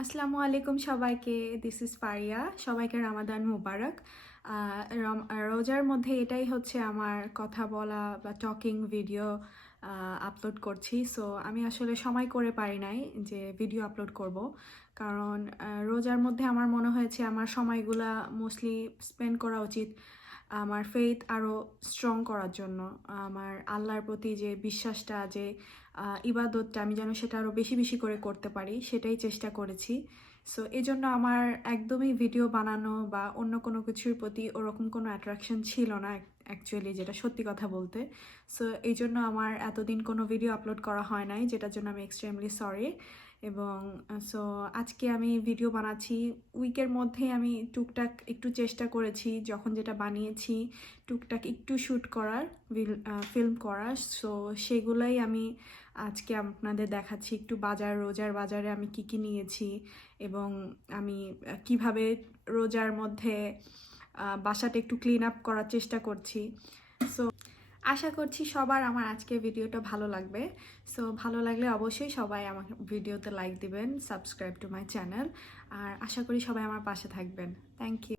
আসসালামু আলাইকুম সবাইকে। This is Faria. সবাইকে রামাদান মুবারক। রোজার মধ্যে এটাই হচ্ছে আমার কথা বলা বা টকিং ভিডিও আপলোড করছি। সো আমি আসলে সময় করে পারি নাই যে ভিডিও আপলোড করব, কারণ রোজার মধ্যে আমার মনে হয়েছে আমার সময়গুলা মোস্টলি স্পেন্ড করা উচিত আমার ফেথ আরও স্ট্রং করার জন্য, আমার আল্লাহর প্রতি যে বিশ্বাসটা, যে ইবাদতটা আমি যেন সেটা আরও বেশি বেশি করে করতে পারি, সেটাই চেষ্টা করেছি। সো এই জন্য আমার একদমই ভিডিও বানানো বা অন্য কোনো কিছুর প্রতি ওরকম কোনো অ্যাট্রাকশন ছিল না অ্যাকচুয়ালি, যেটা সত্যি কথা বলতে। সো এই জন্য আমার এতদিন কোনো ভিডিও আপলোড করা হয় নাই, যেটার জন্য আমি এক্সট্রিমলি সরি। এবং সো আজকে আমি ভিডিও বানাচ্ছি। উইকের মধ্যে আমি টুকটাক একটু চেষ্টা করেছি, যখন যেটা বানিয়েছি টুকটাক একটু শ্যুট করার, ফিল্ম করার। সো সেগুলাই আমি আজকে আপনাদের দেখাচ্ছি। একটু রোজার বাজারে আমি কি কি নিয়েছি এবং আমি কিভাবে রোজার মধ্যে বাসাটা একটু ক্লিন আপ করার চেষ্টা করছি। সো আশা করছি সবার আমার আজকের ভিডিওটা ভালো লাগবে। সো ভালো লাগলে অবশ্যই সবাই আমার ভিডিওতে লাইক দিবেন, সাবস্ক্রাইব টু মাই চ্যানেল, আর আশা করি সবাই আমার পাশে থাকবেন। Thank you.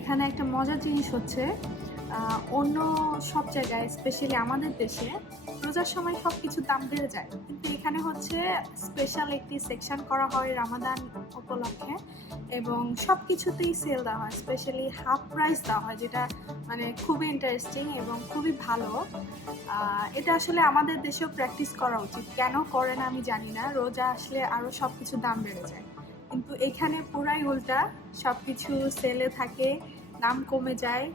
এখানে একটা মজার জিনিস হচ্ছে, অন্য সব জায়গায় স্পেশালি আমাদের দেশে রোজার সময় সব কিছুর দাম বেড়ে যায়, কিন্তু এখানে হচ্ছে স্পেশাল একটি সেকশন করা হয় রামাদান উপলক্ষে, এবং সব কিছুতেই সেল দেওয়া হয়, স্পেশালি হাফ প্রাইস দেওয়া হয়, যেটা মানে খুবই ইন্টারেস্টিং এবং খুবই ভালো। এটা আসলে আমাদের দেশেও প্র্যাকটিস করা উচিত। কেন করে না আমি জানি না। রোজা আসলে আরও সব কিছুর দাম বেড়ে যায়, কিন্তু এখানে পুরাই উল্টা, সব কিছু সেলে থাকে, দাম কমে যায়।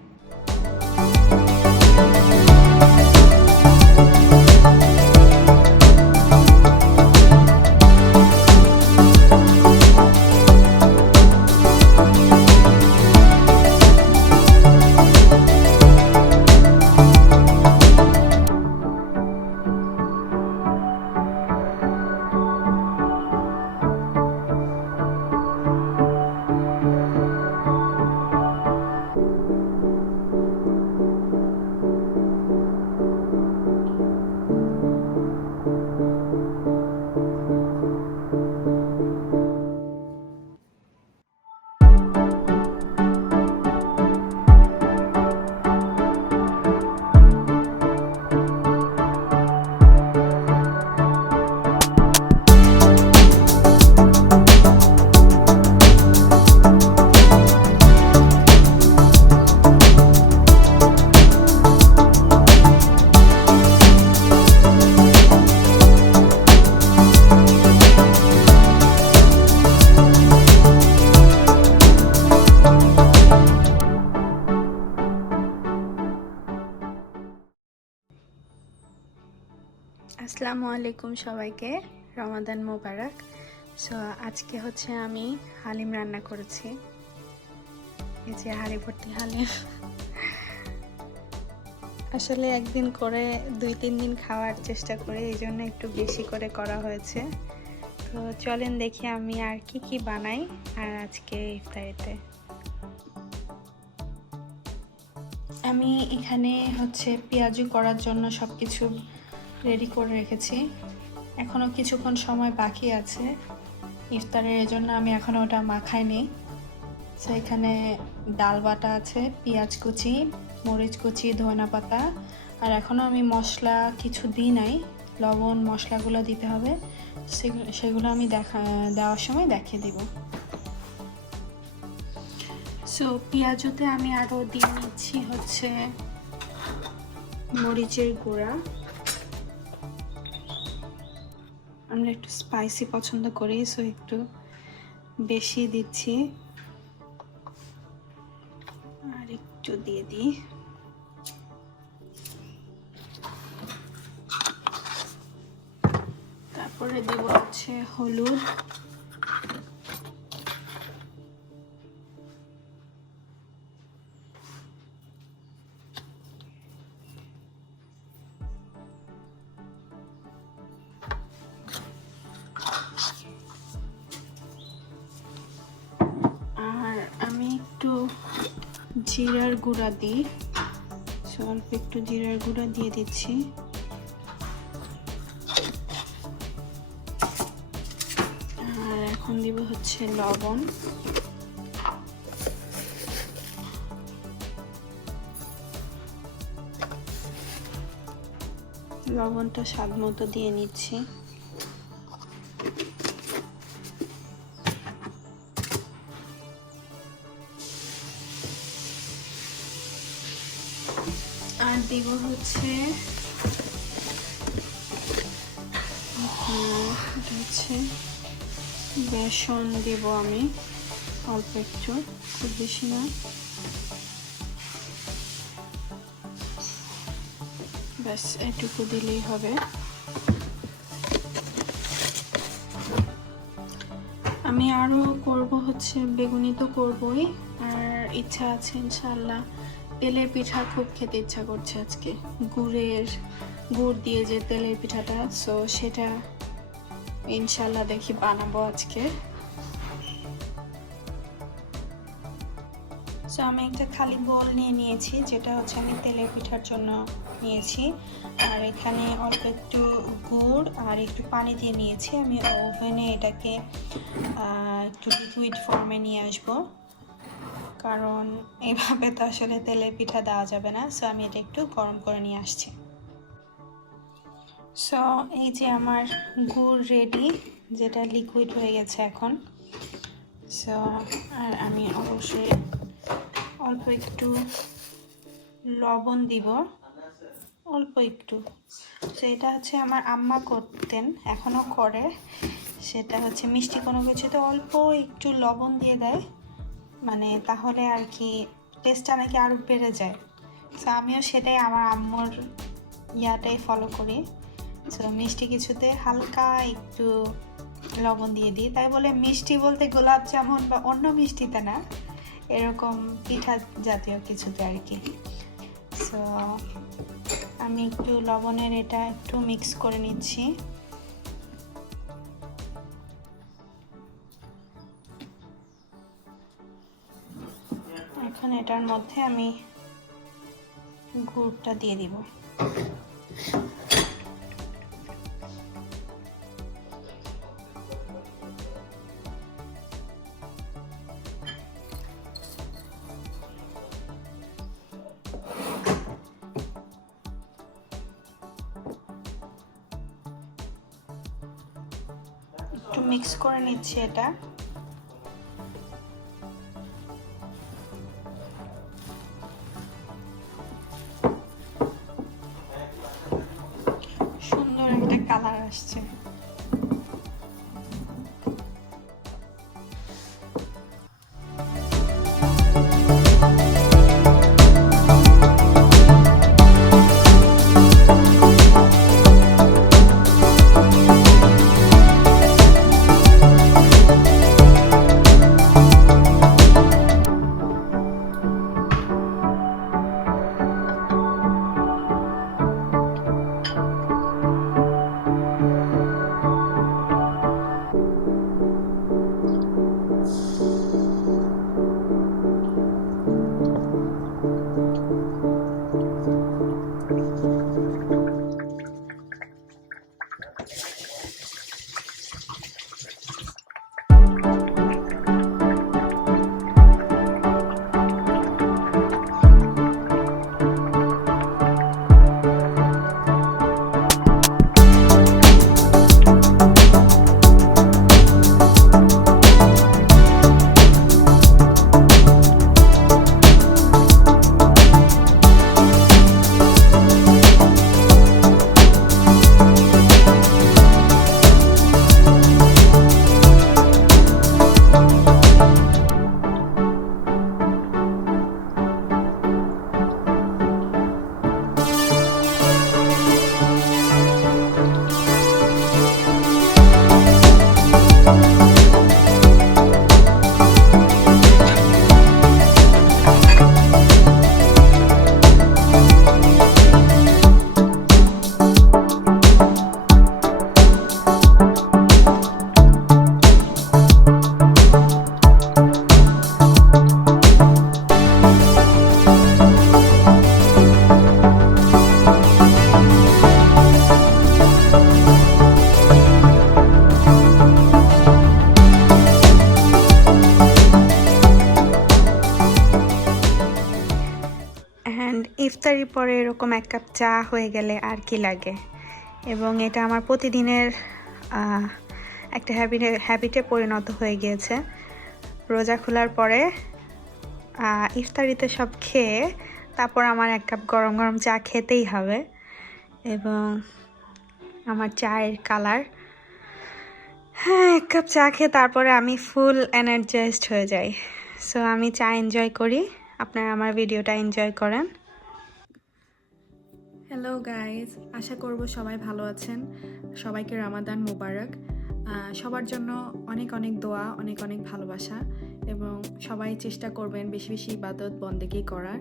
আসসালামু আলাইকুম সবাইকে, রমাদান মোবারক। সো আজকে হচ্ছে আমি হালিম রান্না করেছি। এই যে হাঁড়ি ভর্তি হালিম। আসলে একদিন করে 2-3 দিন খাওয়ার চেষ্টা করি, এই জন্য একটু বেশি করে করা হয়েছে। তো চলেন দেখি আমি আর কি কি বানাই আর আজকে ইফতারিতে। আমি এখানে হচ্ছে পেঁয়াজু করার জন্য সব কিছু রেডি করে রেখেছি। এখনও কিছুক্ষণ সময় বাকি আছে ইফতারের জন্য, আমি এখনও ওটা মাখাইনি। তো এখানে ডাল বাটা আছে, পেঁয়াজ কুচি, মরিচ কুচি, ধনিয়া পাতা, আর এখনও আমি মশলা কিছু দিই নাই। লবণ মশলাগুলো দিতে হবে, সেগুলো আমি দেওয়ার সময় দেখিয়ে দিব। সো পেঁয়াজুতে আমি আরও দিয়ে নিচ্ছি হচ্ছে মরিচের গুঁড়া। আমরা একটু স্পাইসি পছন্দ করি, সো একটু বেশি দিচ্ছি। আর একটু দিয়ে দিই। তারপরে দেব হচ্ছে হলুদ, আর আমি একটু জিরার গুঁড়া দিই। অল্প একটু জিরার গুঁড়া দিয়ে দিচ্ছি। আর এখন দিব হচ্ছে লবণ। লবণটা স্বাদ মতো দিয়ে নিচ্ছি। আর দিব হচ্ছে বেসন দেব আমি অল্প একটু, খুব বেশি না। ব্যাস এটুকু দিলেই হবে। আমি আরও করব হচ্ছে বেগুনি তো করবই, আর ইচ্ছা আছে ইনশাআল্লাহ তেলের পিঠা খুব খেতে ইচ্ছা করছে আজকে। গুড় দিয়ে যে তেলের পিঠাটা, সো সেটা ইনশাআল্লাহ দেখি বানাবো আজকে। সো আমি একটা খালি বোল নিয়ে নিয়েছি, যেটা হচ্ছে আমি তেলের পিঠার জন্য নিয়েছি। আর এখানে অল্প একটু গুড় আর একটু পানি দিয়ে নিয়েছি। আমি ওভেনে এটাকে একটু লিকুইড ফর্মে নিয়ে আসবো, কারণ এইভাবে তো আসলে তেলের পিঠা দেওয়া যাবে না। সো আমি এটা একটু গরম করে নিয়ে আসছি। সো এই যে আমার গুড় রেডি, যেটা লিকুইড হয়ে গেছে এখন। সো আর আমি অবশ্যই অল্প একটু লবণ দিব, অল্প একটু। তো এটা হচ্ছে আমার আম্মা করতেন, এখনও করে। সেটা হচ্ছে মিষ্টি কোনো কিছুতে অল্প একটু লবণ দিয়ে দেয়, মানে তাহলে আর কি টেস্টটা নাকি আরও বেড়ে যায়। তো আমিও সেটাই আমার আম্মুর ইয়াটাই ফলো করি। তো মিষ্টি কিছুতে হালকা একটু লবণ দিয়ে দিই। তাই বলে মিষ্টি বলতে গোলাপ জামুন বা অন্য মিষ্টিতে না, এরকম পিঠা জাতীয় কিছুতে আর কি। সো আমি একটু লবণের এটা একটু মিক্স করে নিচ্ছি। এখন এটার মধ্যে আমি গুড়টা দিয়ে দিব। একটু মিক্স করে নিচ্ছি এটা। সুন্দর একটা কালার আসছে। ইফতারি পরে এরকম এক কাপ চা হয়ে গেলে আর কি লাগে। এবং এটা আমার প্রতিদিনের একটা হ্যাবিটে পরিণত হয়ে গিয়েছে। রোজা খোলার পরে ইফতারিতে সব খেয়ে তারপর আমার এক কাপ গরম গরম চা খেতেই হবে। এবং আমার চায়ের কালার, হ্যাঁ, এক কাপ চা খেয়ে তারপরে আমি ফুল এনার্জাইজড হয়ে যাই। সো আমি চা এনজয় করি, আপনারা আমার ভিডিওটা এনজয় করেন। হ্যালো গাইজ, আশা করব সবাই ভালো আছেন। সবাইকে রামাদান মোবারক। সবার জন্য অনেক অনেক দোয়া, অনেক অনেক ভালোবাসা, এবং সবাই চেষ্টা করবেন বেশি বেশি ইবাদত বন্দেগি করার,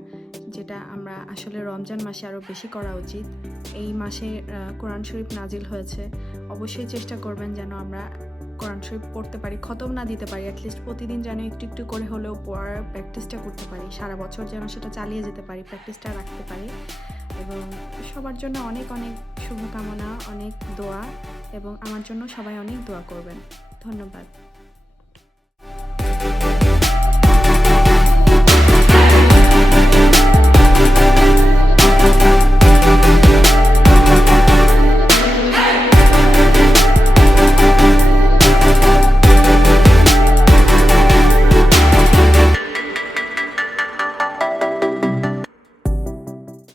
যেটা আমরা আসলে রমজান মাসে আরও বেশি করা উচিত। এই মাসে কোরআন শরীফ নাজিল হয়েছে, অবশ্যই চেষ্টা করবেন যেন আমরা কোরআন শরীফ পড়তে পারি, খতম না দিতে পারি, অ্যাটলিস্ট প্রতিদিন যেন একটু একটু করে হলেও পড়ার প্র্যাকটিসটা করতে পারি, সারা বছর যেন সেটা চালিয়ে যেতে পারি, প্র্যাকটিসটা রাখতে পারি। এবং সবার জন্য অনেক অনেক শুভকামনা, অনেক দোয়া, এবং আমার জন্য সবাই অনেক দোয়া করবেন। ধন্যবাদ।